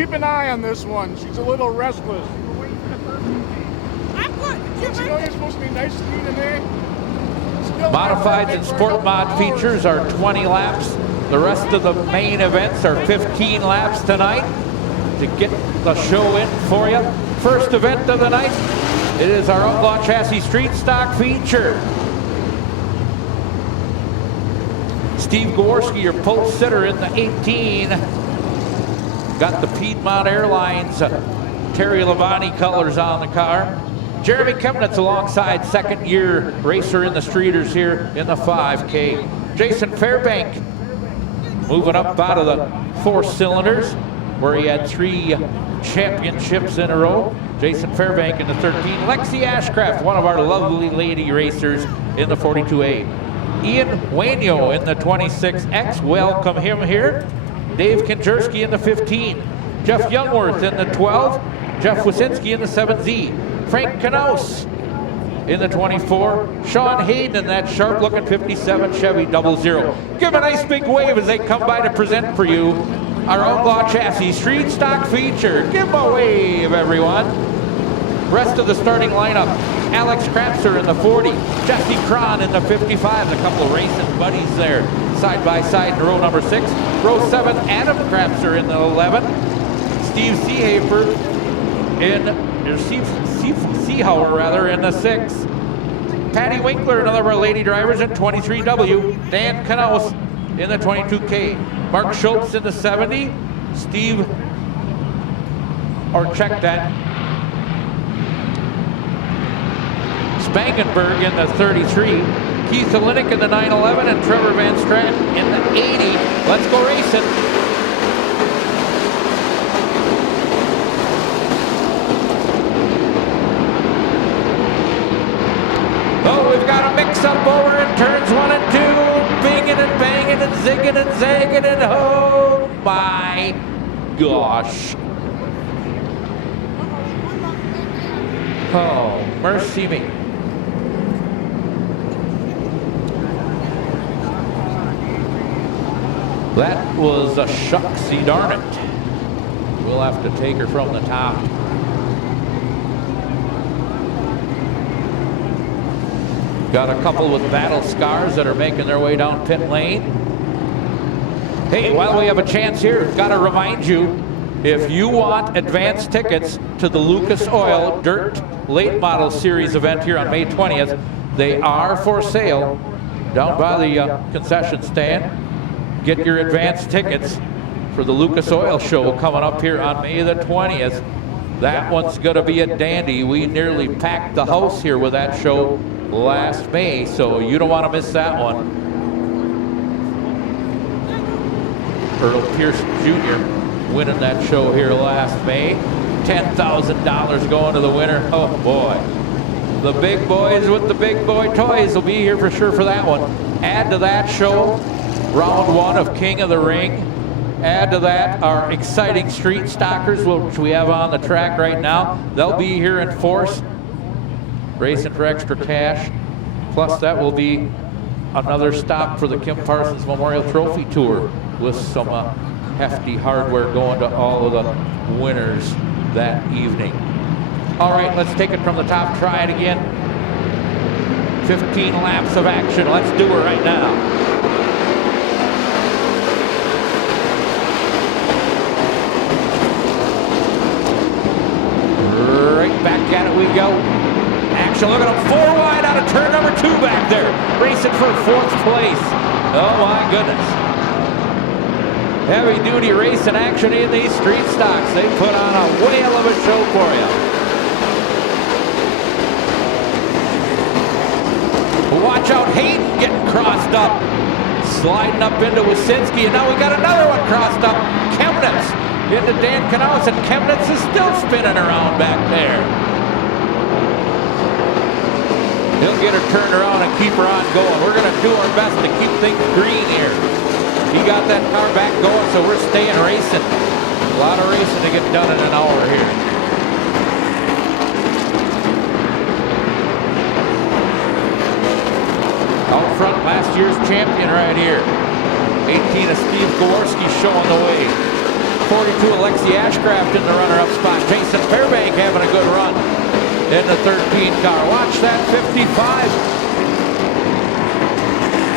keep an eye on this one. She's a little restless. We're waiting for the first one. I'm good. Don't you know you're supposed to be nice to me today? Modifieds and sport mod features are 20 laps. The rest of the main events are 15 laps tonight to get the show in for you. First event of the night, it is our Outlaw Chassis Street Stock feature. Steve Gaworski, your pole sitter in the 18. Got the Piedmont Airlines Terry Labonte colors on the car. Jeremy Kemnitz alongside second-year racer in the streeters here in the 5K. Jason Fairbank moving up out of the 4 cylinders where he had 3 championships in a row. Jason Fairbank in the 13. Lexi Ashcraft, one of our lovely lady racers in the 42A. Ian Wainio in the 26X, welcome him here. Dave Kinjerski in the 15. Jeff Youngworth in the 12. Jeff Wasinski in the 7Z. Frank Knaus in the 24. Sean Hayden in that sharp-looking 57 Chevy 00. Give a nice big wave as they come by to present for you our Outlaw Chassis Street Stock feature. Give them a wave, everyone. Rest of the starting lineup. Alex Krapser in the 40. Jesse Cron in the 55. A couple of racing buddies there, side by side in row number 6. Row 7, Adam Krapser in the 11. Steve Seehafer Seehauer rather in the 6. Patty Winkler, another of our lady drivers in 23W. Dan Knaus in the 22K. Mark Schultz in the 70. Steve, or check that, Spangenberg in the 33. Keith Olenek in the 911 and Trevor Van Stratton in the 80. Let's go racing. Oh, we've got a mix-up over in turns 1 and 2. Binging and banging and zigging and zagging and oh my gosh. Oh, mercy me. That was a shucksy darn it. We'll have to take her from the top. Got a couple with battle scars that are making their way down pit lane. Hey, while we have a chance here, got to remind you, if you want advance tickets to the Lucas Oil Dirt Late Model Series event here on May 20th, they are for sale down by the concession stand. Get your advance tickets for the Lucas Oil Show coming up here on May the 20th. That one's going to be a dandy. We nearly packed the house here with that show last May, so you don't want to miss that one. Earl Pierce Jr. winning that show here last May. $10,000 going to the winner. Oh boy. The big boys with the big boy toys will be here for sure for that one. Add to that show round 1 of King of the Ring. Add to that our exciting street stockers, which we have on the track right now. They'll be here in force, racing for extra cash. Plus that will be another stop for the Kim Parsons Memorial Trophy Tour with some hefty hardware going to all of the winners that evening. All right, let's take it from the top. Try it again. 15 laps of action. Let's do it right now. Right back at it we go. Action, look at him, 4 wide out of turn number 2 back there. Racing for 4th place. Oh my goodness. Heavy duty racing action in these street stocks. They put on a whale of a show for you. Watch out, Hayden getting crossed up. Sliding up into Wasinski, and now we got another one crossed up. Kemnitz into Dan Knaus, and Kemnitz is still spinning around back there. He'll get her turned around and keep her on going. We're going to do our best to keep things green here. He got that car back going, so we're staying racing. A lot of racing to get done in an hour here. Out front, last year's champion right here. 18 of Steve Gaworski showing the way. 42, Alexi Ashcraft in the runner-up spot. Jason Fairbank having a good run in the 13 car. Watch that 55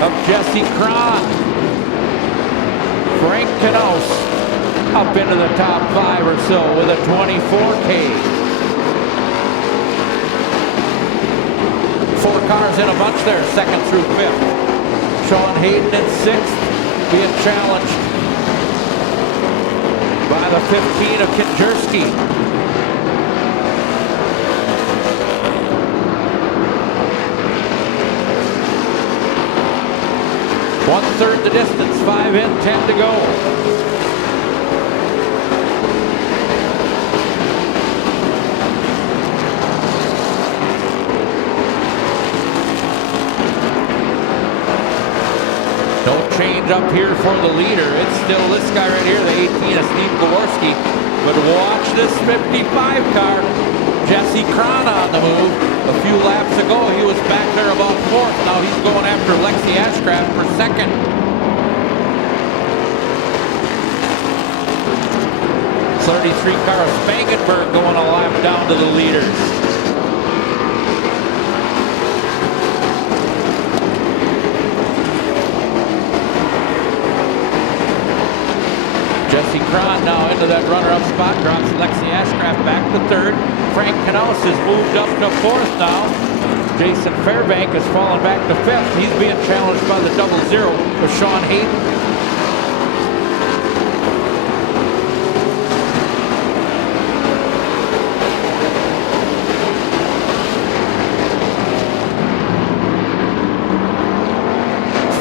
of Jesse Cron. Frank Knaus up into the top 5 or so with a 24K. 4 cars in a bunch there, 2nd through 5th. Sean Hayden in 6th, being challenged by the 15 of Kinjerski. 1/3 the distance, 5 in, 10 to go. No change up here for the leader. It's still this guy right here, the 18 of Steve Gaworski. But watch this 55 car. Jesse Cron on the move. A few laps ago, he was back there about 4th. Now he's going after Lexi Ashcraft for 2nd. '33 car of Spangenberg going a lap down to the leaders. Jesse Cron now into that runner-up spot, drops Lexi Ashcraft back to 3rd. Frank Knaus has moved up to 4th now. Jason Fairbank has fallen back to 5th. He's being challenged by the 00 of Sean Hayden.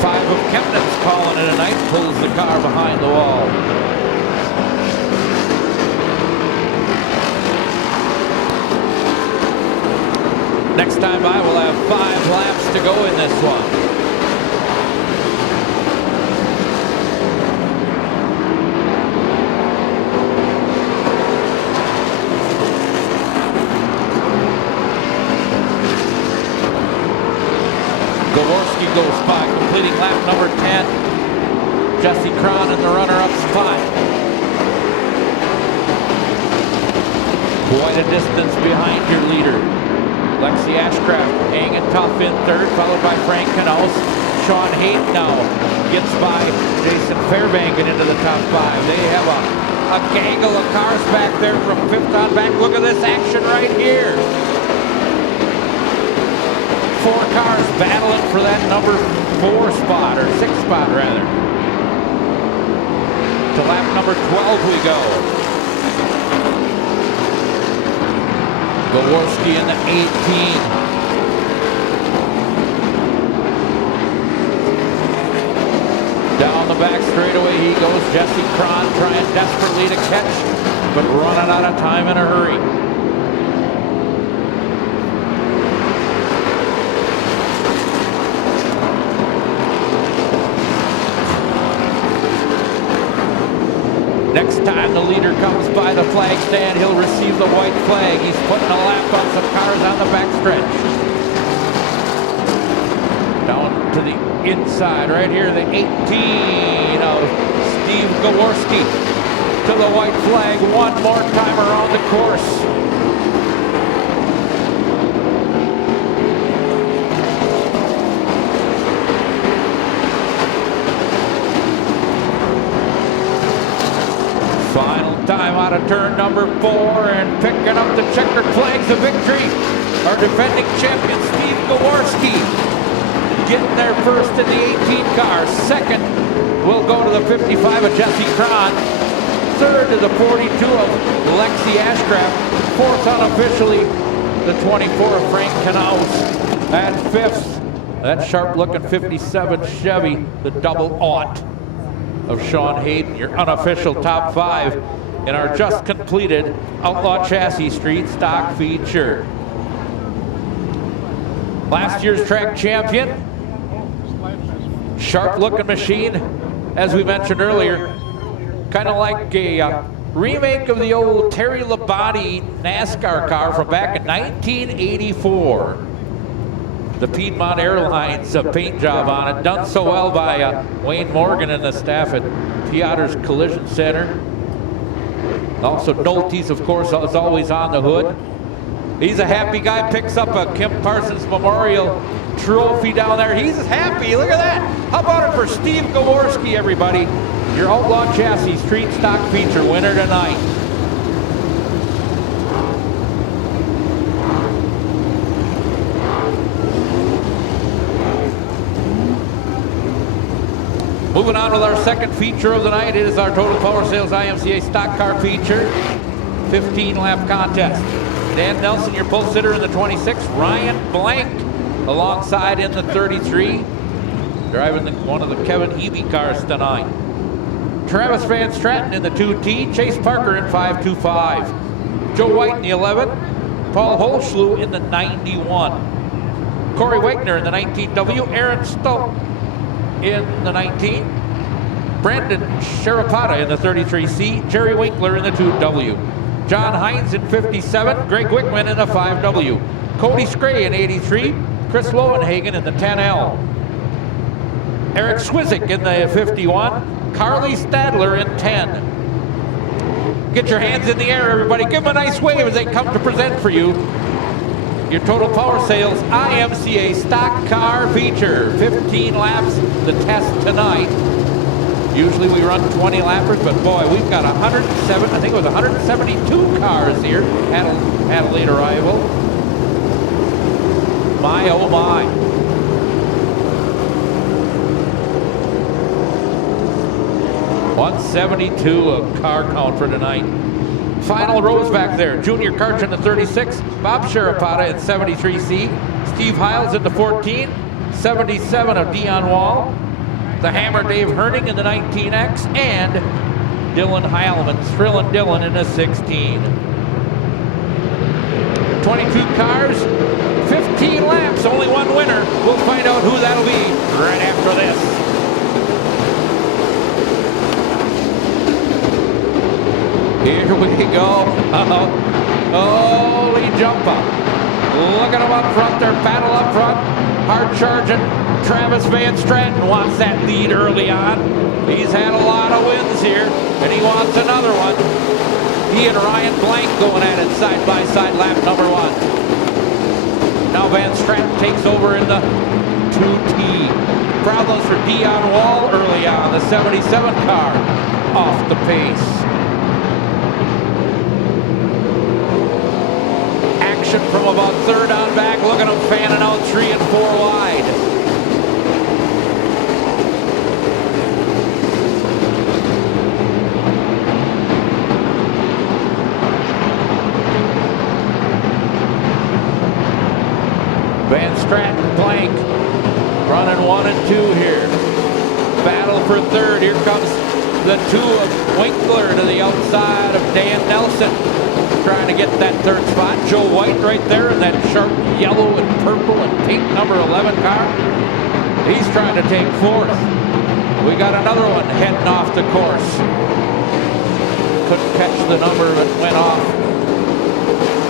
Five of Kempnitz calling it a night, pulls the car behind the wall. Next time by, we'll have 5 laps to go in this one. Gaworski goes by, completing lap number 10. Jesse Cron in the runner-up spot. Quite a distance behind your leader. Lexi Ashcraft hanging tough in 3rd, followed by Frank Knaus. Sean Hayden now gets by Jason Fairbank and into the top 5. They have a gaggle of cars back there from 5th on back. Look at this action right here. 4 cars battling for that number 4 spot, or 6 spot rather. To lap number 12 we go. Gaworski in the 18. Down the back straightaway he goes. Jesse Cron trying desperately to catch, but running out of time in a hurry. Next time the leader comes by the flag stand, he'll receive the white flag. He's putting a lap on some cars on the backstretch. Down to the inside, right here, the 18 of Steve Gaworski to the white flag one more time around the course. Final time out of turn number 4, and picking up the checkered flags of victory, our defending champion Steve Gaworski. Getting there first in the 18 car. 2nd will go to the 55 of Jesse Cron. 3rd to the 42 of Lexi Ashcraft. 4th unofficially, the 24 of Frank Knaus. And 5th, that sharp-looking 57 Chevy, the double aught of Sean Hayden, your unofficial top 5 in our just completed Outlaw Chassis Street stock feature. Last year's track champion, sharp looking machine, as we mentioned earlier, kind of like a remake of the old Terry Labonte NASCAR car from back in 1984. The Piedmont Airlines paint job on it, done so well by Wayne Morgan and the staff at Piotr's Collision Center. Also, Nolte's, of course, is always on the hood. He's a happy guy, picks up a Kim Parsons Memorial trophy down there. He's happy, look at that. How about it for Steve Gaworski, everybody? Your Outlaw Chassis Street Stock Feature winner tonight. Moving on with our second feature of the night, it is our Total Power Sales IMCA Stock Car Feature 15-lap contest. Dan Nelson, your pole sitter in the 26. Ryan Blank alongside in the 33. Driving one of the Kevin Eby cars tonight. Travis Van Stratton in the 2T. Chase Parker in 525. Joe White in the 11. Paul Holschlu in the 91. Corey Wagner in the 19W. Aaron Stowe in the 19. Brandon Sharapata in the 33C. Jerry Winkler in the 2W. John Hines in 57. Greg Wickman in the 5W. Cody Scray in 83. Chris Lowenhagen in the 10L. Eric Swizik in the 51. Carly Stadler in 10. Get your hands in the air, everybody. Give them a nice wave as they come to present for you your Total Power Sales IMCA Stock Car Feature. 15 laps, the test tonight. Usually we run 20 lappers, but boy, we've got 107, I think it was 172 cars here at a late arrival. My, oh my. $172 of car count for tonight. Final rows back there. Junior Karch in the 36. Bob Sharapata in 73C. Steve Hiles in the 14. 77 of Dion Wall. The Hammer Dave Herning in the 19X. And Dylan Heilman, Thrillin' Dylan in the 16. 22 cars, 15 laps, only one winner. We'll find out who that'll be right after this. Here we go. Holy jump up. Look at them up front. Their battle up front. Hard charging. Travis Van Stratton wants that lead early on. He's had a lot of wins here, and he wants another one. He and Ryan Blank going at it side by side, lap number 1. Now Van Stratton takes over in the 2T. Problems for Dion Wall early on. The 77 car off the pace. From about third on back. Look at them fanning out 3 and 4 wide. Van Stratton Blank running 1 and 2 here. Battle for third. Here comes the 2 of Winkler to the outside of Dan Nelson. Trying to get that third spot. Joe White right there in that sharp yellow and purple and pink number 11 car. He's trying to take fourth. We got another one heading off the course. Couldn't catch the number that went off.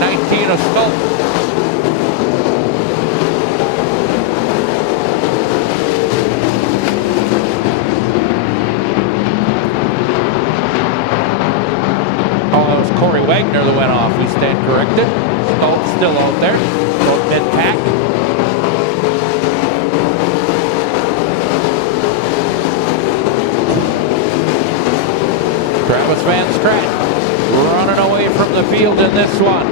19 of Smoke. Corey Wagner that went off. We stand corrected. Stoltz still out there. Both mid-pack. Travis Van Stratton running away from the field in this one.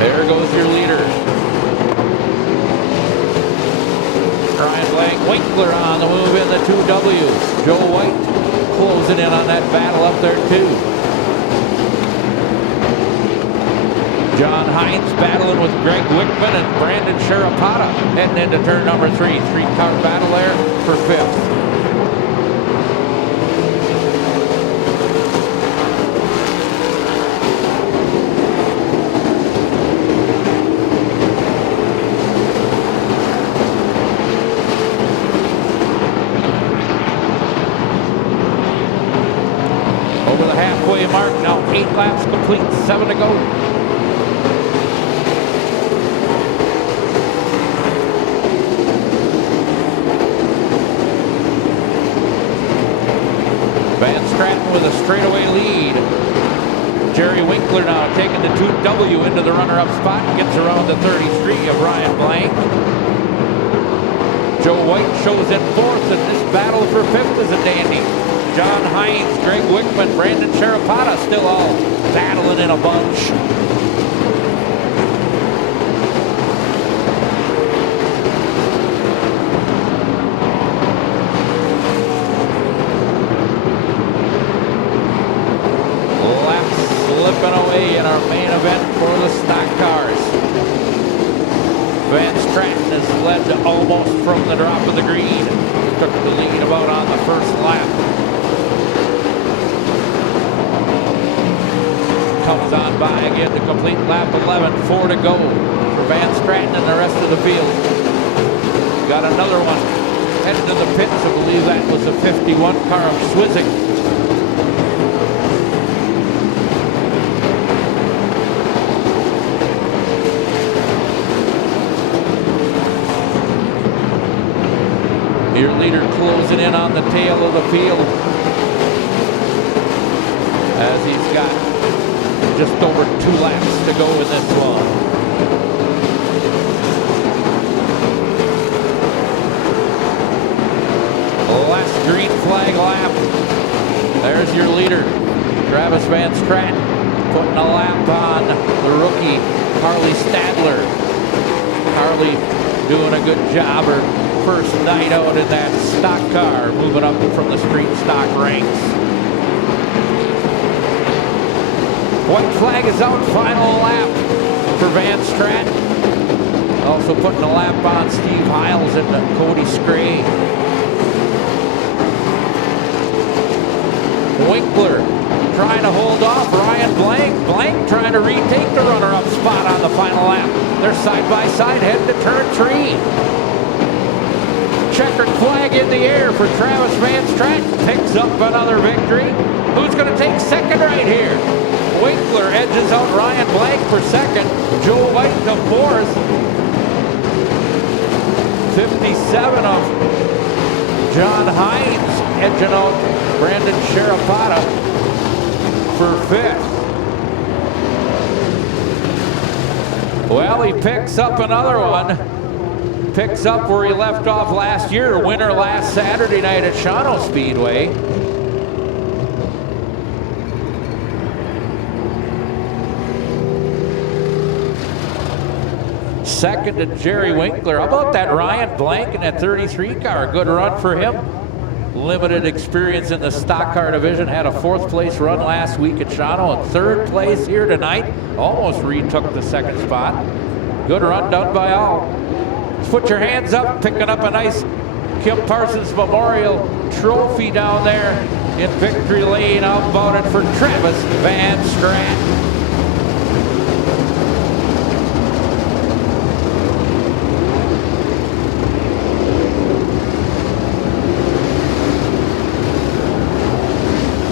There goes your leader. Ryan Blank, Winkler on the move in the 2Ws. Joe White closing in on that battle up there too. John Hines battling with Greg Wickman and Brandon Sharapata heading into turn number 3. 3-car battle there for 5th. Mark now 8 laps complete, 7 to go. with a straightaway lead. Jerry Winkler now taking the 2W into the runner-up spot and gets around the 33 of Ryan Blank. Joe White shows in fourth, and this battle for fifth is a dandy. John Hines, Greg Wickman, Brandon Sharapata still all battling in a bunch. Slipping away in our main event for the stock cars. Van Stratton has led almost from the drop of the green. Took the lead about on the first lap. Comes on by again to complete lap 11. 4 to go for Van Stratton and the rest of the field. Got another one heading to the pits. I believe that was a 51 car of Swizzing. Your leader closing in on the tail of the field as he's got just over 2 laps to go in this one. Last green flag lap. There's your leader, Travis Van Stratton, putting a lap on the rookie, Harley Stadler. Harley doing a good job. Her first night out in that stock car, moving up from the street stock ranks. White flag is out, final lap for Van Stratton. Also putting a lap on Steve Hiles and Cody Scray. Winkler trying to hold off Ryan Blank. Blank trying to retake the runner-up spot on the final lap. They're side by side heading to turn 3. Checkered flag in the air for Travis Van Stratton. Picks up another victory. Who's going to take second right here? Winkler edges out Ryan Blank for second. Joe White to fourth. 57 of John Hines edging out Brandon Sharapata for fifth. Well, he picks up another one. Picks up where he left off last year, winner last Saturday night at Shawano Speedway. Second to Jerry Winkler. How about that Ryan Blank in that 33 car? Good run for him. Limited experience in the stock car division. Had a 4th place run last week at Shawano and 3rd place here tonight. Almost retook the 2nd spot. Good run done by all. Put your hands up, picking up a nice Kim Parsons Memorial Trophy down there in Victory Lane. How about it for Travis Van Stratton?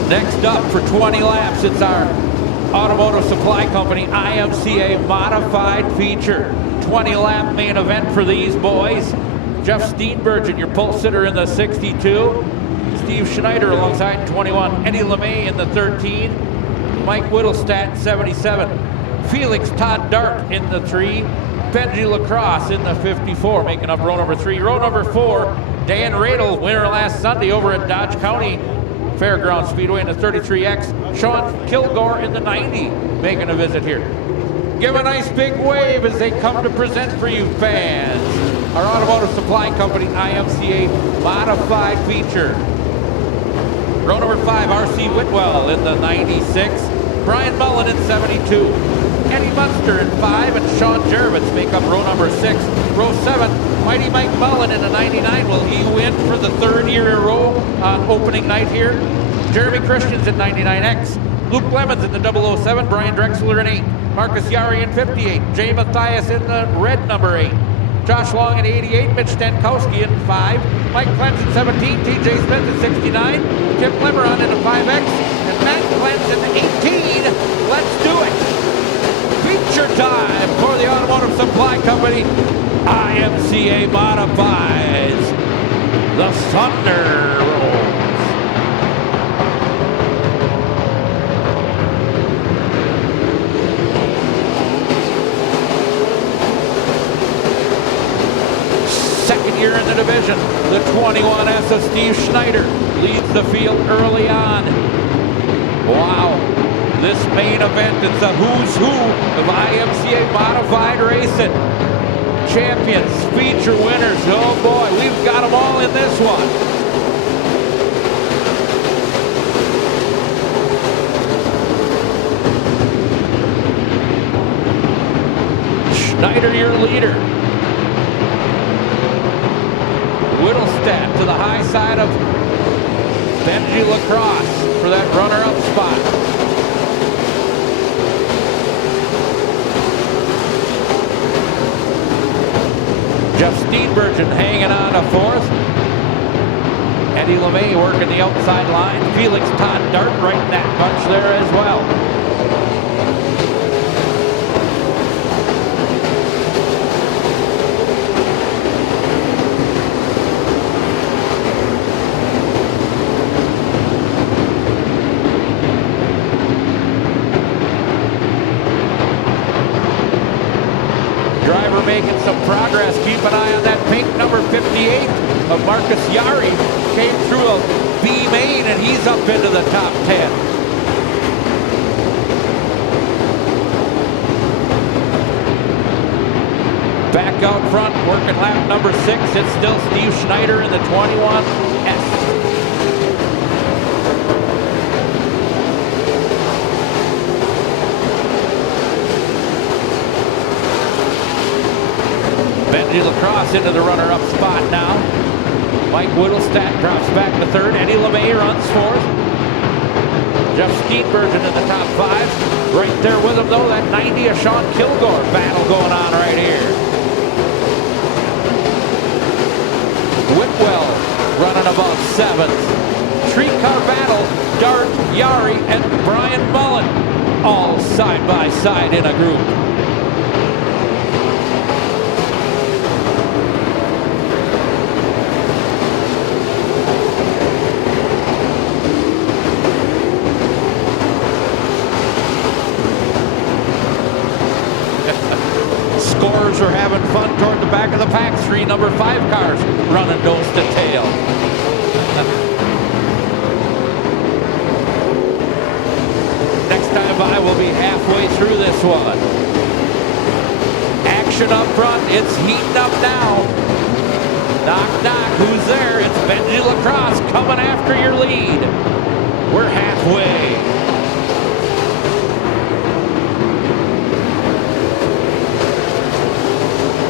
Next up for 20 laps, it's our Automotive Supply Company IMCA Modified Feature. 20 lap main event for these boys. Jeff Steenbergen, your pole sitter in the 62. Steve Schneider alongside 21. Eddie LeMay in the 13. Mike Whittlestat 77. Felix Todd Dart in the 3. Benji Lacrosse in the 54, making up row number 3. Row number 4, Dan Radel, winner last Sunday over at Dodge County Fairground Speedway in the 33X. Sean Kilgore in the 90, making a visit here. Give a nice big wave as they come to present for you fans our Automotive Supply Company IMCA Modified Feature. Row number 5, R.C. Whitwell in the 96. Brian Mullen in 72. Eddie Munster in 5, and Sean Jervitz make up row number 6. Row 7, Mighty Mike Mullen in the 99. Will he win for the 3rd year in a row on opening night here? Jeremy Christians in 99X. Luke Lemons in the 007. Brian Drexler in 8. Marcus Yari in 58. Jay Mathias in the red number 8. Josh Long in 88. Mitch Stankowski in 5. Mike Clens in 17. TJ Smith in 69. Tim Lemeron in the 5X. And Matt Clens in 18. Let's do it. Feature time for the Automotive Supply Company. IMCA modifies. The Thunder rolls. year in the division. The 21S of Steve Schneider leads the field early on. Wow. This main event, it's a who's who of IMCA modified racing. Champions, feature winners. Oh boy, we've got them all in this one. Schneider, your leader. Whittlestadt to the high side of Benji Lacrosse for that runner-up spot. Jeff Steenbergen hanging on to fourth. Eddie LeMay working the outside line. Felix Todd Dart right in that bunch there as well. Driver making some progress. Keep an eye on that pink number 58 of Marcus Yari. Came through a B main and he's up into the top 10. Back out front, working lap number 6. It's still Steve Schneider in the 21S. Benji Lacrosse into the runner-up spot now. Mike Whittlestadt drops back to third. Eddie LeMay runs fourth. Jeff Steenbergen in the top 5. Right there with him, though, that 90 of Sean Kilgore battle going on right here. Whitwell running above 7th. Three-car battle, Dart, Yari, and Brian Mullen all side by side in a group. Scorers are having fun toward the back of the pack. 3 number 5 cars running nose to tail. Next time by will be halfway through this one. Action up front. It's heating up now. Knock, knock. Who's there? It's Benji Lacrosse coming after your lead. We're halfway.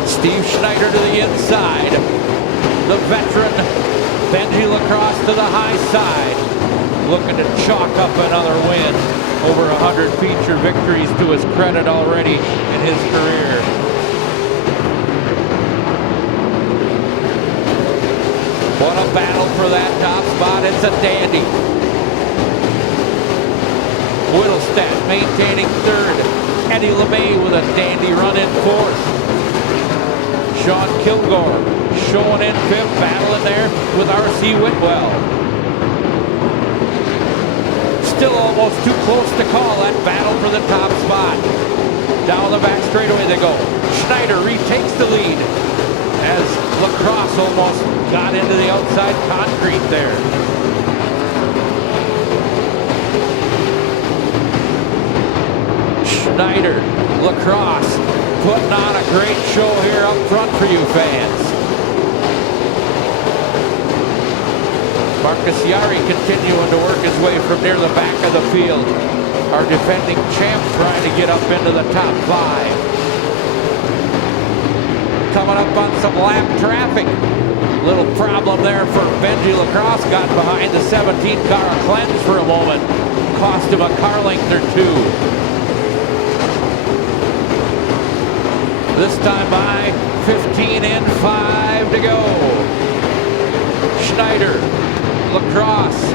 Steve Schneider to the inside. The veteran Benji Lacrosse to the high side. Looking to chalk up another win. Over 100 feature victories to his credit already in his career. What a battle for that top spot. It's a dandy. Whittlestadt maintaining third. Eddie LeMay with a dandy run in fourth. Sean Kilgore showing in 5th, battling there with R.C. Whitwell. Still almost too close to call that battle for the top spot. Down the back straightaway they go. Schneider retakes the lead as Lacrosse almost got into the outside concrete there. Schneider, Lacrosse, putting on a great show here up front for you fans. Marcus Yari continuing to work his way from near the back of the field. Our defending champ trying to get up into the top 5. Coming up on some lap traffic. Little problem there for Benji Lacrosse. Got behind the 17 car of Cleanse for a moment. Cost him a car length or 2. This time by 15 in, 5 to go. Schneider, Lacrosse,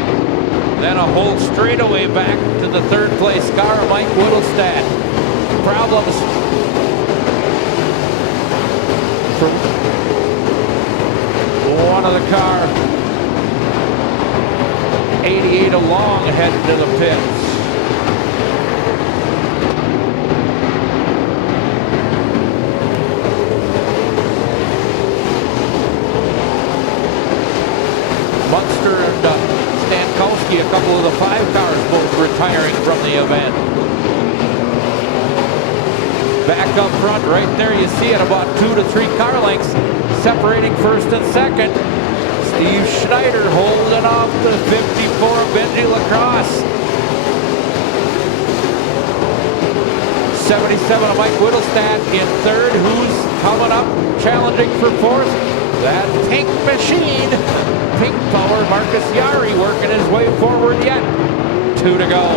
then a whole straightaway back to the 3rd place car, Mike Whittlestadt. Problems for one of the car. 88 along headed to the pits. couple of the 5 cars both retiring from the event. Back up front, right there, you see it, about 2 to 3 car lengths separating first and second. Steve Schneider holding off the 54 of Benji Lacrosse. 77 of Mike Whittlestadt in third. Who's coming up challenging for fourth? That Pink Machine. Pink Power, Marcus Yari working his way forward yet. 2 to go.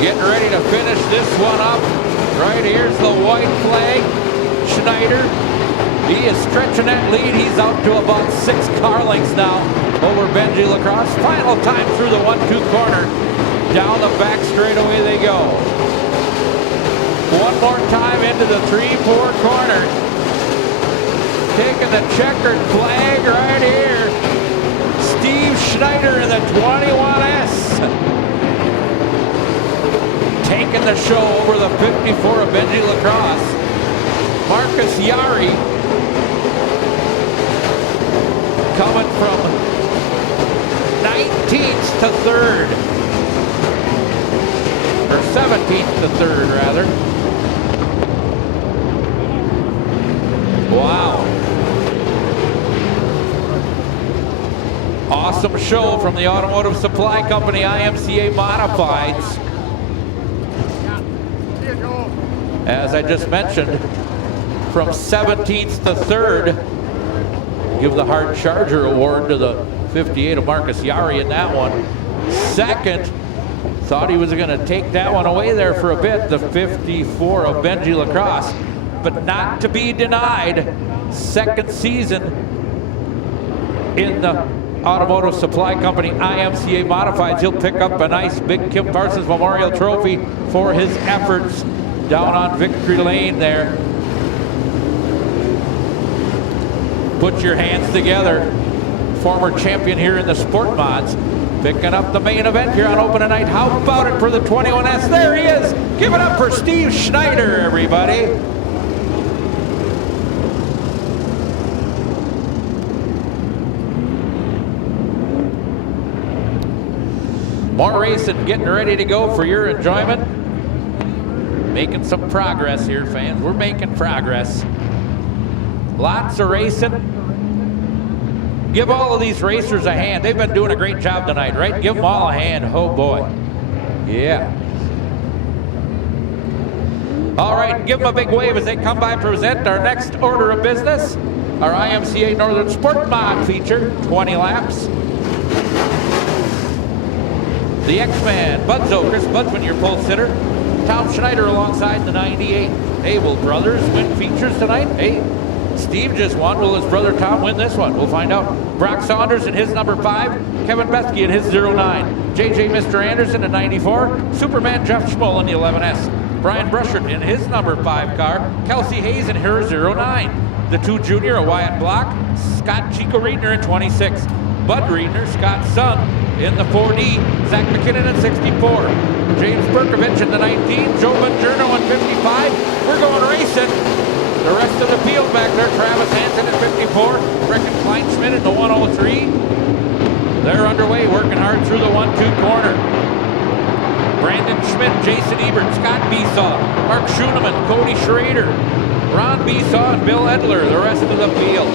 Getting ready to finish this one up. Right here's the white flag. Schneider, he is stretching that lead. He's out to about 6 car lengths now over Benji Lacrosse. Final time through the 1-2 corner. Down the back straightaway they go. One more time into the 3-4 corner. Taking the checkered flag right here. Steve Schneider in the 21S. Taking the show over the 54 of Benji Lacrosse. Marcus Yari coming from 19th to 3rd. Or 17th to 3rd, rather. Wow. Awesome show from the Automotive Supply Company, IMCA Modifieds. As I just mentioned, from 17th to 3rd, give the Hard Charger Award to the 58 of Marcus Yari in that one. Second, thought he was going to take that one away there for a bit, the 54 of Benji Lacrosse, but not to be denied. Second season in the Automotive Supply Company IMCA Modifieds. He'll pick up a nice big Kim Parsons Memorial Trophy for his efforts down on Victory Lane there. Put your hands together. Former champion here in the Sport Mods, picking up the main event here on opening night. How about it for the 21S? There he is. Give it up for Steve Schneider, everybody. More racing getting ready to go for your enjoyment. Making some progress here, fans. We're making progress. Lots of racing. Give all of these racers a hand. They've been doing a great job tonight, right? Give them all a hand. Oh, boy. Yeah. All right, give them a big wave as they come by present our next order of business. Our IMCA Northern Sport Mod feature, 20 laps. The X-Man, Budzo, Chris Budsman, your pole sitter. Tom Schneider alongside the 98. Hey, will brothers win features tonight? Hey, Steve just won. Will his brother Tom win this one? We'll find out. Brock Saunders in his number 5. Kevin Bethke in his 09. JJ Mr. Anderson in 94. Superman Jeff Schmoll in the 11S. Brian Brushard in his number 5 car. Kelsey Hayes in her 09. The 2 junior, a Wyatt Block. Scott Chico Reedner in 26. Bud Reedner, Scott's son, in the 4D. Zach McKinnon in 64. James Berkovich in the 19. Joe Bongiorno in 55. We're going racing. The rest of the field back there, Travis Hansen at 54. Brecken Kleinschmidt in the 103. They're underway, working hard through the 1-2 corner. Brandon Schmidt, Jason Ebert, Scott Besaw, Mark Schoeneman, Cody Schrader, Ron Besaw, and Bill Edler, the rest of the field.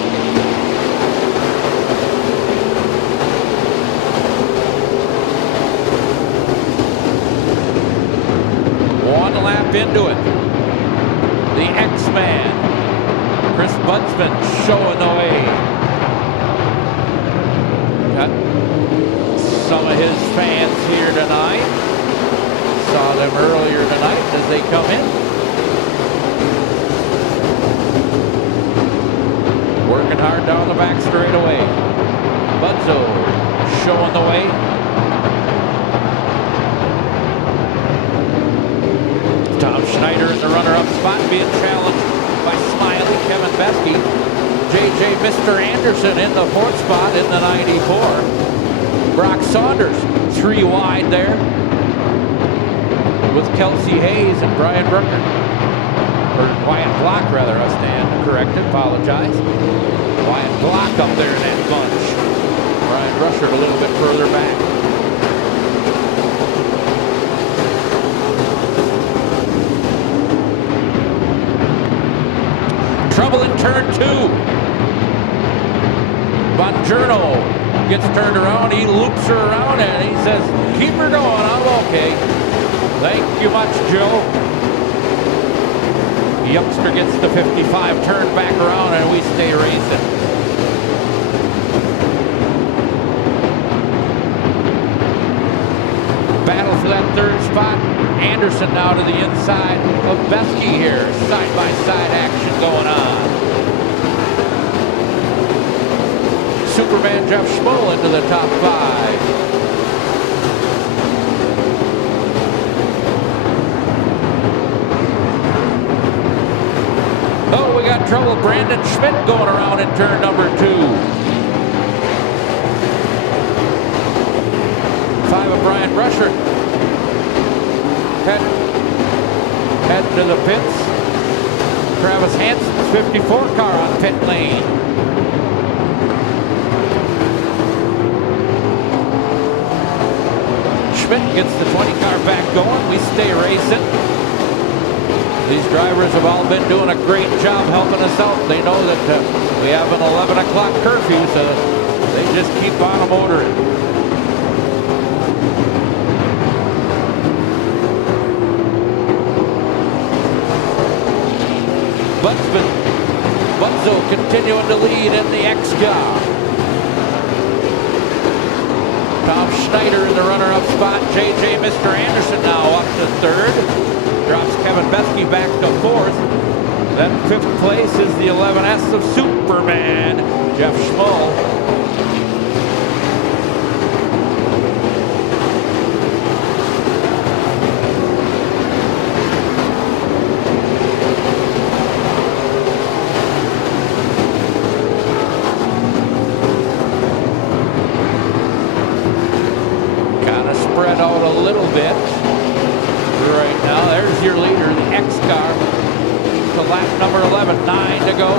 One lap into it. The X-Man, Chris Budsman, showing the way. Got some of his fans here tonight. Saw them earlier tonight as they come in. Working hard down the back straightaway. Budzo showing the way. Tom Schneider in the runner-up spot, being challenged by Smiley Kevin Bethke. JJ Mr. Anderson in the 4th spot in the 94. Brock Saunders 3 wide there with Kelsey Hayes and Brian Brooker. or Wyatt Block rather, I stand corrected, apologize. Wyatt Block up there in that bunch. Brian Rusher a little bit further back. Trouble in turn 2. Bongiorno gets turned around, he loops her around, and he says, keep her going, I'm okay. Thank you much, Joe. Youngster gets the 55, turned back around, and we stay racing. Battle for that third spot. Anderson now to the inside of Besky here. Side-by-side action going on. Superman Jeff Schmoll into the top 5. Oh, we got trouble. Brandon Schmidt going around in turn number 2. 5 of Brian Rusher. Heading to the pits. Travis Hansen's 54 car on pit lane. Schmidt gets the 20 car back going. We stay racing. These drivers have all been doing a great job helping us out. They know that we have an 11 o'clock curfew, so they just keep on motoring. Bunzo continuing to lead in the X-Car. Tom Schneider in the runner-up spot. JJ Mr. Anderson now up to 3rd. Drops Kevin Besky back to 4th. Then 5th place is the 11S of Superman, Jeff Schmoll. Number 11, 9 to go.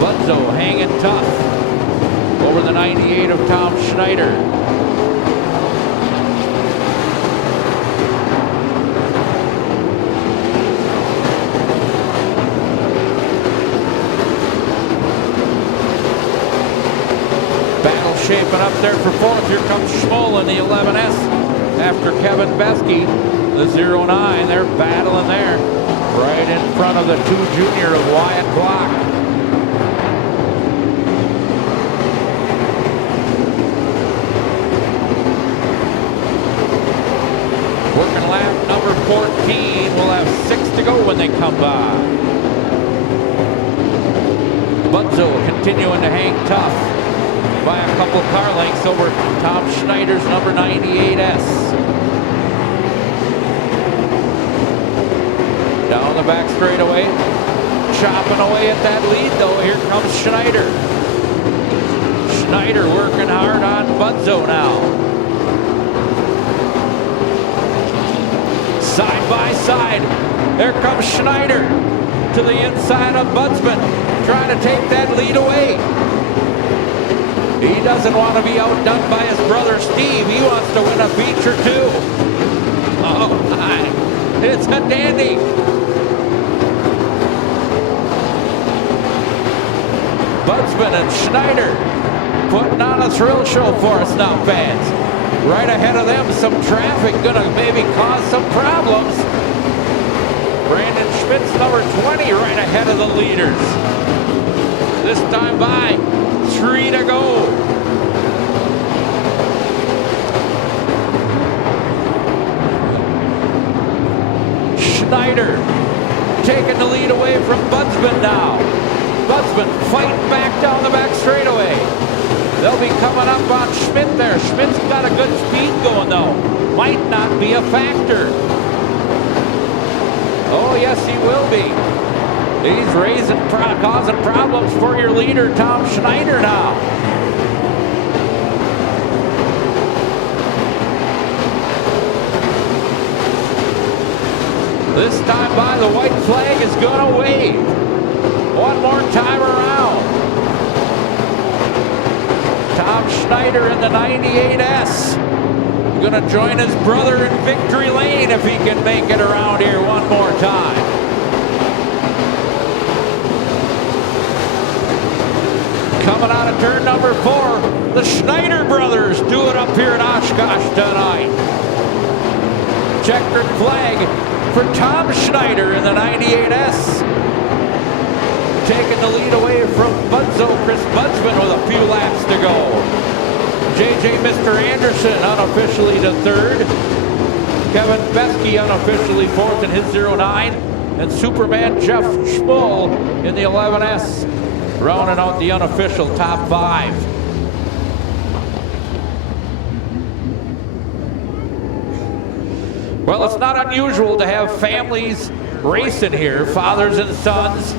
Bunzo hanging tough over the 98 of Tom Schneider. Shaping up there for 4th. Here comes Schmoll in the 11S after Kevin Besky, the 09. They're battling there right in front of the 2 junior of Wyatt Block. Working lap number 14. We'll have 6 to go when they come by. Bunzo continuing to hang tough by a couple car lengths over Tom Schneider's number 98S. Down the back straightaway, chopping away at that lead though. Here comes Schneider. Schneider working hard on Bunzo now. Side by side, there comes Schneider to the inside of Budsman, trying to take that lead away. He doesn't want to be outdone by his brother Steve. He wants to win a feature too. Oh my, it's a dandy. Budsman and Schneider putting on a thrill show for us now, fans. Right ahead of them, some traffic gonna maybe cause some problems. Brandon Schmidt's number 20 right ahead of the leaders. This time by 3 to go. Schneider taking the lead away from Budsman now. Budsman fighting back down the back straightaway. They'll be coming up on Schmidt there. Schmidt's got a good speed going though. Might not be a factor. Oh yes, he will be. He's causing problems for your leader, Tom Schneider now. This time by, the white flag is gonna wave. One more time around. Tom Schneider in the 98S. Gonna join his brother in victory lane if he can make it around here one more time. Coming out of turn number 4, the Schneider brothers do it up here in Oshkosh tonight. Checkered flag for Tom Schneider in the 98S. Taking the lead away from Budzo, Chris Budsman with a few laps to go. JJ Mr. Anderson unofficially to 3rd. Kevin Besky unofficially 4th in his 09. And Superman Jeff Schmull in the 11S. Rounding out the unofficial top 5. Well, it's not unusual to have families racing here, fathers and sons,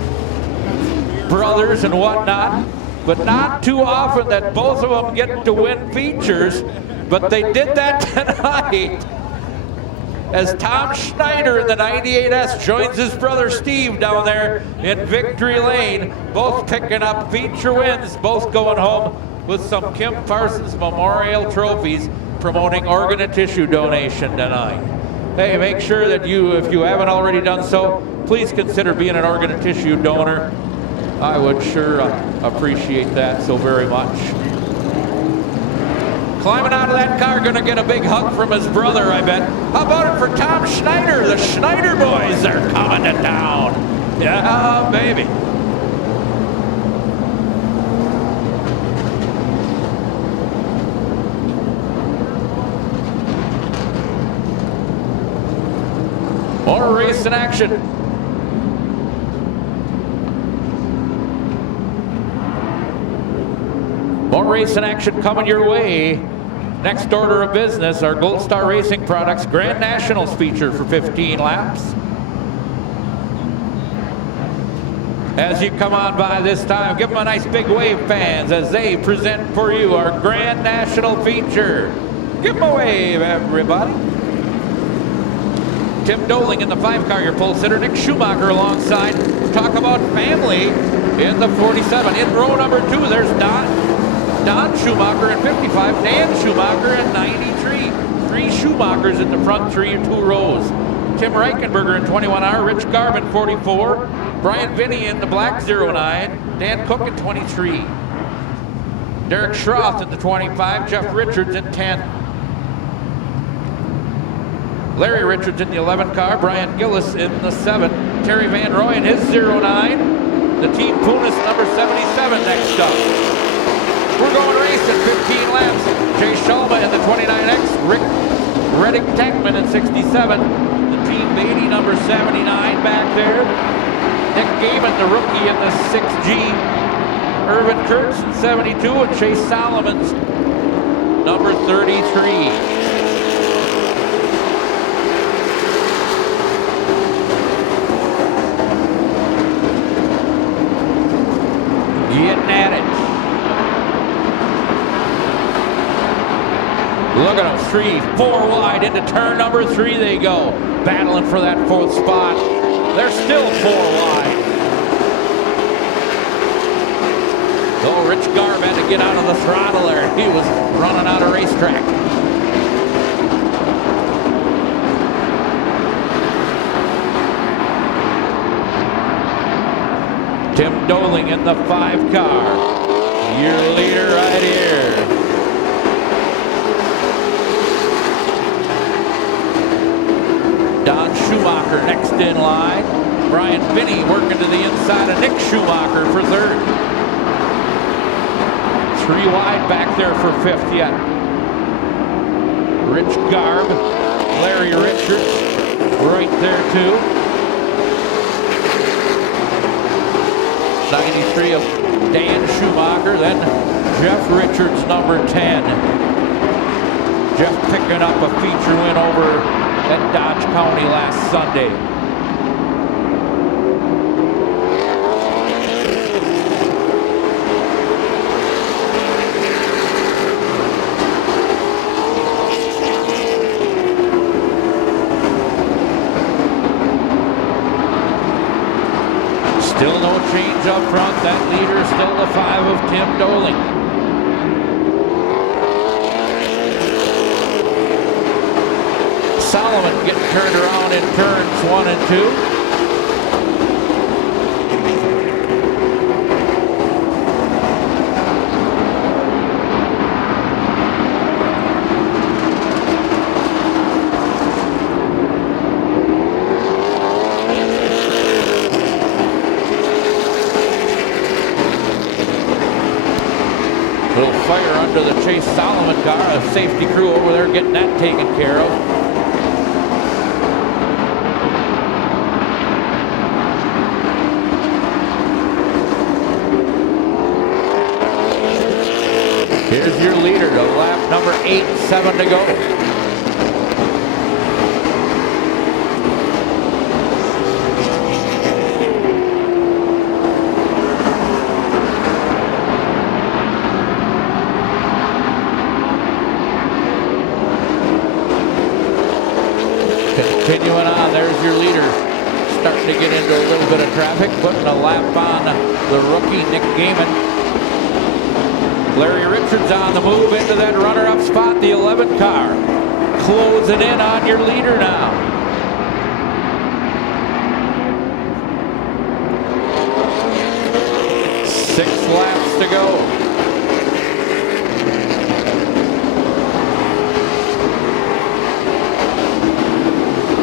brothers and whatnot, but not too often that both of them get to win features, but they did that tonight as Tom Schneider in the 98S joins his brother Steve down there in victory lane, both picking up feature wins, both going home with some Kim Parsons Memorial trophies promoting organ and tissue donation tonight. Hey, make sure that if you haven't already done so, please consider being an organ and tissue donor. I would sure appreciate that so very much. Climbing out of that car, gonna get a big hug from his brother, I bet. How about it for Tom Schneider? The Schneider boys are coming to town. Yeah, baby. More race in action. More race in action coming your way. Next order of business, our Gold Star Racing Products Grand Nationals feature for 15 laps. As you come on by this time, give them a nice big wave, fans, as they present for you our Grand National feature. Give them a wave, everybody. Tim Doling in the 5-car, your pole sitter. Nick Schumacher alongside. Talk about family in the 47. In row number 2, there's Don Schumacher in 55, Dan Schumacher in 93. 3 Schumachers in the front 2 rows. Tim Reichenberger in 21R, Rich Garb in 44, Brian Vinny in the black 09, Dan Cook in 23. Derek Schroth in the 25, Jeff Richards in 10. Larry Richards in the 11 car, Brian Gillis in the 7, Terry Van Roy in his 09, the Team Punis number 77 next up. We're going racing, 15 laps. Jay Shalma in the 29X, Rick Reddick Techman in 67, the Team Beatty number 79 back there, Nick Gaiman, the rookie in the 6G, Irvin Kurtz in 72, and Chase Solomon's number 33. Getting at it. Look at them, 3, 4 wide into turn number 3 they go. Battling for that 4th spot. They're still 4 wide. Oh, Rich Garb had to get out of the throttle there. He was running out of racetrack. Tim Doling in the 5 car. Your leader right here. Don Schumacher next in line. Brian Finney working to the inside of Nick Schumacher for 3rd. 3 wide back there for 5th yet. Rich Garb, Larry Richards right there too. 93 of Dan Schumacher, then Jeff Richards, number 10. Jeff picking up a feature win over at Dodge County last Sunday. that leader is still the 5 of Tim Doling. Solomon getting turned around in turns 1 and 2. Little fire under the Chase Solomon car. A safety crew over there getting that taken care of. Here's your leader to lap number 8, 7 to go. Continuing on, there's your leader. Starting to get into a little bit of traffic, putting a lap on the rookie, Nick Gaiman. Larry Richards on the move into that runner-up spot, the 11 car. Closing in on your leader now. Six laps to go.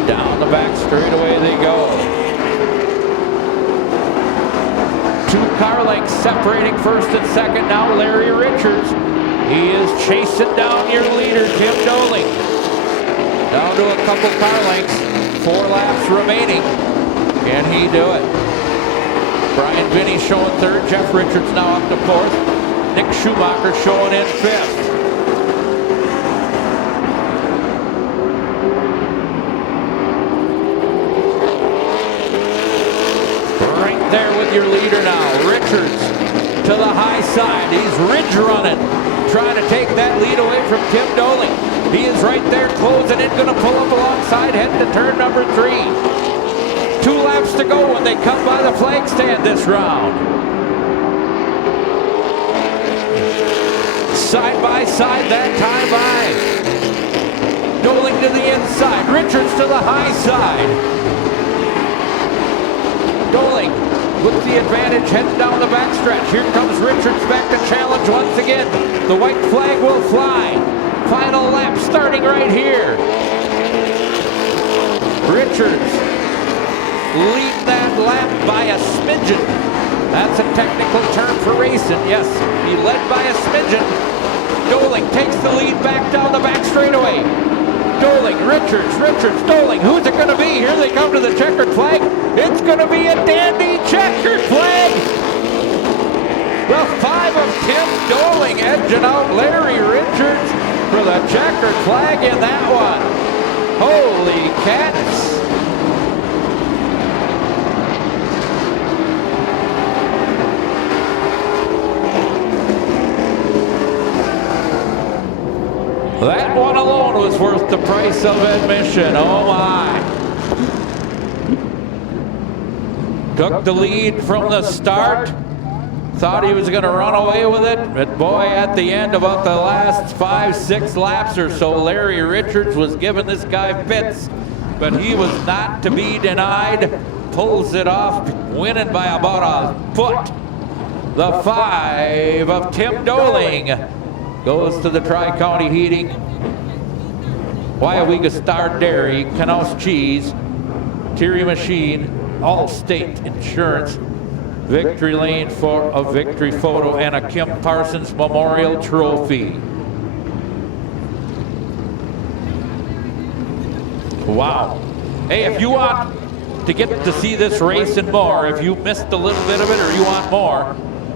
Down the back straightaway they go. 2 car lengths separating first and second. Now Larry Richards. He is chasing down your leader, Tim Doling. Down to a couple car lengths. 4 laps remaining. Can he do it? Brian Binney showing third. Jeff Richards now up to fourth. Nick Schumacher showing in fifth. There with your leader now. Richards to the high side. He's ridge running, trying to take that lead away from Tim Doling. He is right there closing in, going to pull up alongside, heading to turn number 3. 2 laps to go when they come by the flag stand this round. Side by side that time by. Doling to the inside. Richards to the high side. Doling with the advantage, heading down the backstretch. Here comes Richards back to challenge once again. The white flag will fly. Final lap starting right here. Richards lead that lap by a smidgen. That's a technical term for racing. Yes, he led by a smidgen. Doling takes the lead back down the back straightaway. Doling, Richards, Doling. Who's it going to be? Here they come to the checkered flag. It's going to be a dandy checkered flag. The 5 of Tim Doling edging out Larry Richards for the checkered flag in that one. Holy cats. That one alone was worth the price of admission. Oh my. Took the lead from the start. Thought he was going to run away with it. But boy, at the end, about the last 5-6 laps or so, Larry Richards was giving this guy fits. But he was not to be denied. Pulls it off, winning by about a foot. The 5 of Tim Doling goes to the Tri-County Heating, Wyawega Star Dairy, Knaus Cheese, Thierry Machine, Allstate Insurance, Victory Lane for a victory photo, and a Kim Parsons Memorial Trophy. Wow. Hey, if you want to get to see this race and more, if you missed a little bit of it or you want more,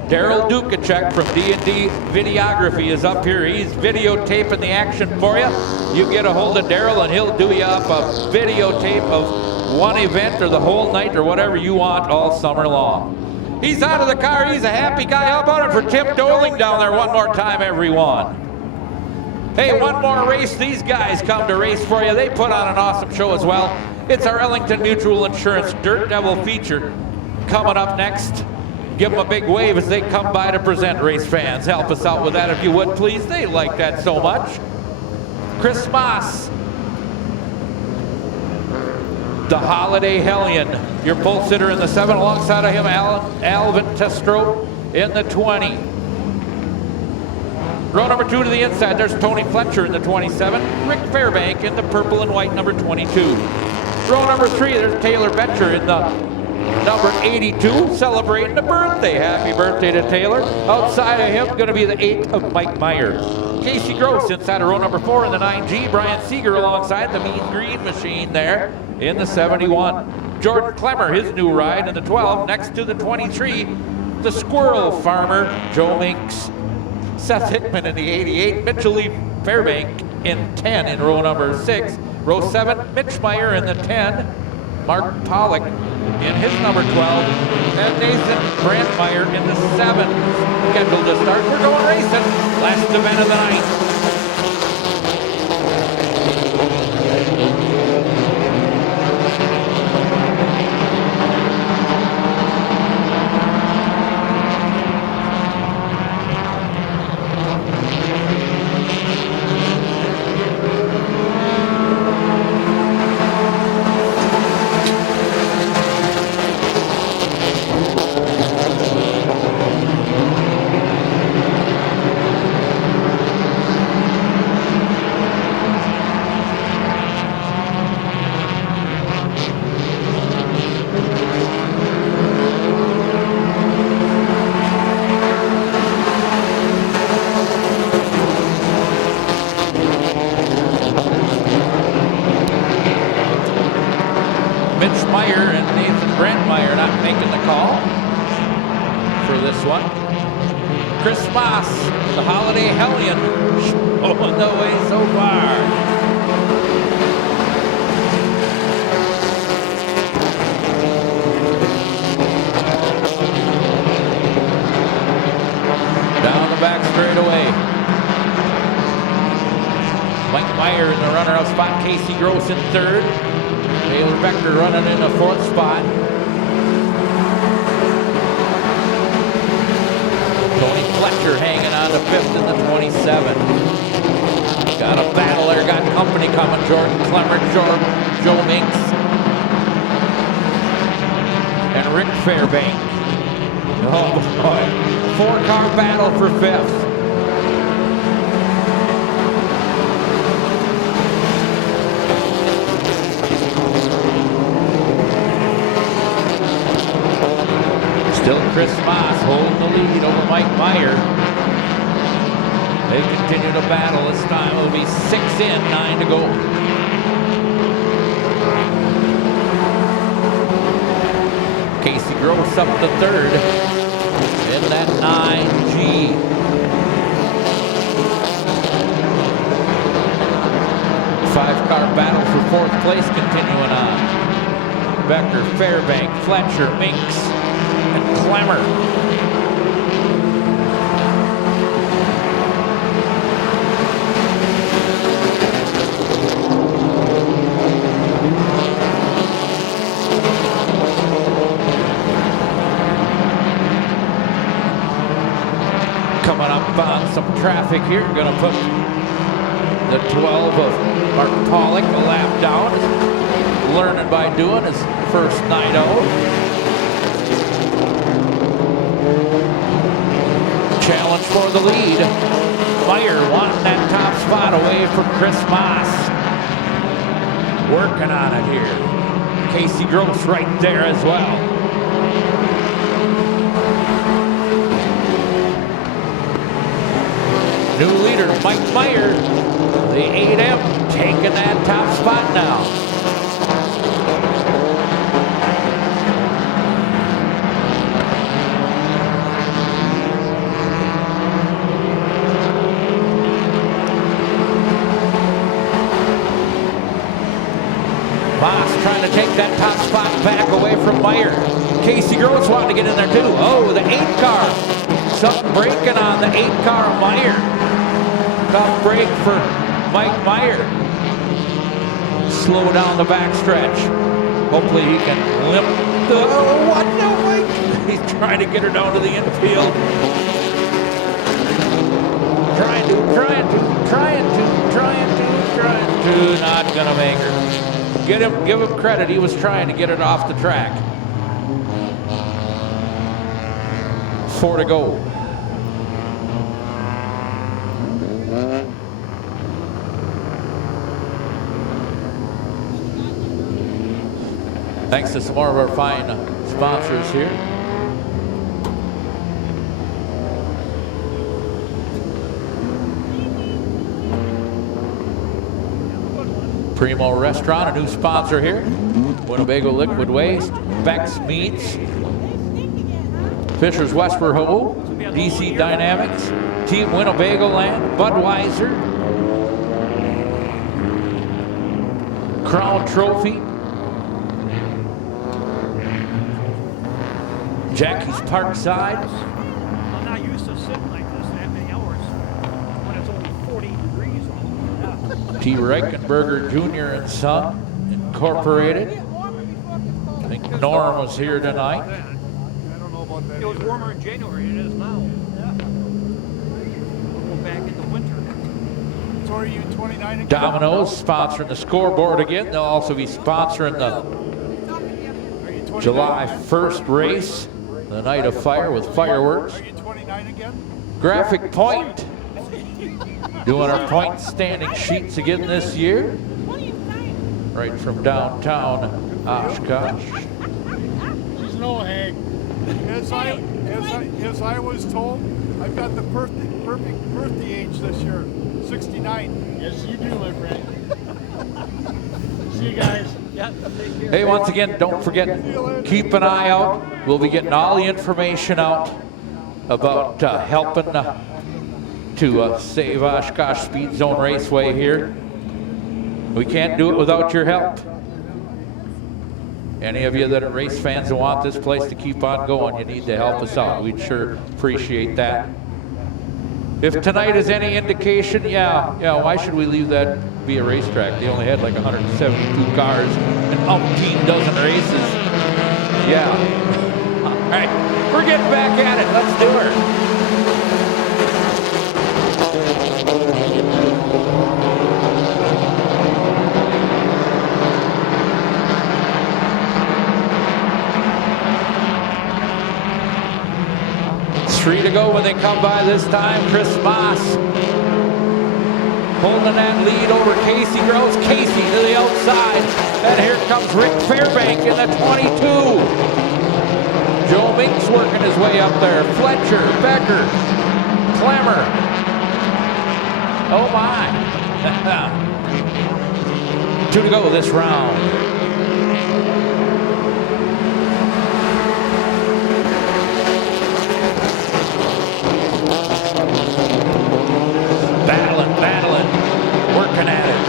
Daryl Dukacek from D&D Videography is up here. He's videotaping the action for you. You get a hold of Daryl and he'll do you up a videotape of one event or the whole night or whatever you want all summer long. He's out of the car. He's a happy guy. How about it for Tim Doling down there one more time, everyone? Hey, one more race. These guys come to race for you. They put on an awesome show as well. It's our Ellington Mutual Insurance Dirt Devil feature coming up next. Give them a big wave as they come by to present, race fans. Help us out with that if you would, please. They like that so much. Chris Moss, the Holiday Hellion, your pole sitter in the 7. Alongside of him, Alvin Testro in the 20. Row number 2 to the inside, there's Tony Fletcher in the 27. Rick Fairbank in the purple and white number 22. Row number 3, there's Taylor Betcher in the number 82, celebrating a birthday. Happy birthday to Taylor. Outside of him, going to be the 8 of Mike Meyer. Casey Gross inside of row number 4 in the 9G. Brian Seeger alongside the Mean Green Machine there in the 71. Jordan Clemmer, his new ride in the 12. Next to the 23, the Squirrel Farmer, Joe Minks. Seth Hickman in the 88. Mitchell Lee Fairbank in 10 in row number 6. Row 7, Mitch Meyer in the 10. Mark Pollock in his number 12. And Nathan Brandmeier in the 7. Scheduled to start. We're going racing. Last event of the night. Casey Gross in 3rd. Taylor Becker running in the 4th spot. Tony Fletcher hanging on to 5th in the 27. Got a battle there, got company coming. Jordan Clemmer, Joe Minks, and Rick Fairbank. Oh boy. 4-car battle for 5th. Still Chris Moss holding the lead over Mike Meyer. They continue to battle. This time it'll be 6 in, 9 to go. Casey Gross up to 3rd in that 9G. Five-car battle for 4th place continuing on. Becker, Fairbank, Fletcher, Minks, and Clemmer. Coming up on some traffic here, going to put the 12 of Mark Pollock a lap down. Learning by doing his first night out. Challenge for the lead. Meyer wanting that top spot away from Chris Moss. Working on it here. Casey Gross right there as well. New leader, Mike Meyer. The 8M taking that top spot now. Trying to take that top spot back away from Meyer. Casey Gross wanting to get in there too. Oh, the 8-car. Something breaking on the 8-car Meyer. Tough break for Mike Meyer. Slow down the backstretch. Hopefully he can limp what? No, wait. He's trying to get her down to the infield. Trying to. Not gonna make her. Give him credit. He was trying to get it off the track. 4 to go. Thanks to some more of our fine sponsors here. Primo Restaurant, a new sponsor here. Winnebago Liquid Waste, Beck's Meats, Fisher's Westford Ho, DC Dynamics, Team Winnebago Land, Budweiser, Crown Trophy, Jackie's Parkside. I'm not used to sitting like this that many hours when it's only 40 degrees. T. Reichenberger Jr. and Son Incorporated. I think Norm was here tonight. I don't know about that. It was warmer in January than it is now. We'll go back in the winter. So are you 29 again? Domino's sponsoring the scoreboard again. They'll also be sponsoring the Are you 29 July again? 1st race, the night of fire with fireworks. Are you 29 again? Graphic Point, doing our point standing sheets again this year. Right from downtown Oshkosh. She's no hag. As I was told, I've got the perfect birthday age this year, 69. Yes, you do, my friend. See you guys. Yeah, take care. Hey, once again, don't forget, keep an eye out. We'll be getting all the information out about helping to save Oshkosh Speedzone Raceway here. We can't do it without your help. Any of you that are race fans and want this place to keep on going, you need to help us out. We'd sure appreciate that. If tonight is any indication, yeah, why should we leave that be a racetrack? They only had like 172 cars and umpteen dozen races. Yeah. All right, we're getting back at it. Let's do her. 3 to go when they come by this time. Chris Moss holding that lead over Casey Gross. Casey to the outside. And here comes Rick Fairbank in the 22. Joe Minks working his way up there. Fletcher, Becker, Clemmer. Oh my. 2 to go this round. Battling, working at it.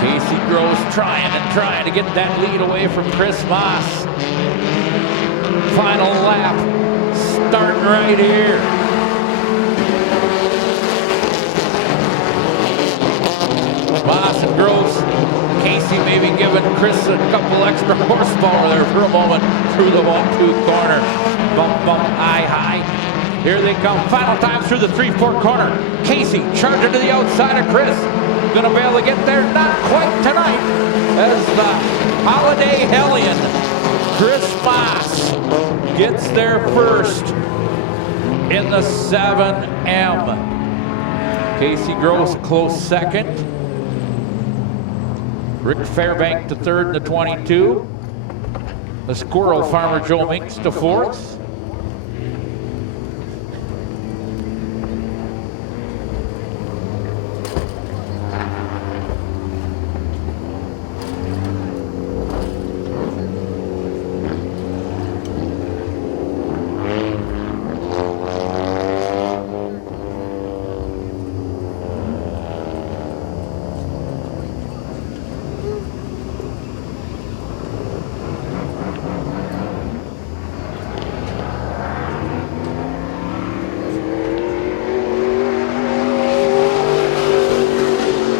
Casey Gross trying to get that lead away from Chris Moss. Final lap, starting right here. Moss and Gross. Casey maybe giving Chris a couple extra horsepower there for a moment through the 1-2 corner. Bump, high. Here they come. Final time through the 3-4 corner. Casey charging to the outside of Chris. Gonna be able to get there? Not quite tonight. As the Holiday Hellion, Chris Moss, gets there first in the 7M. Casey Gross close second. Rick Fairbank to third in the 22. The Squirrel Farmer Joe Minks to fourth.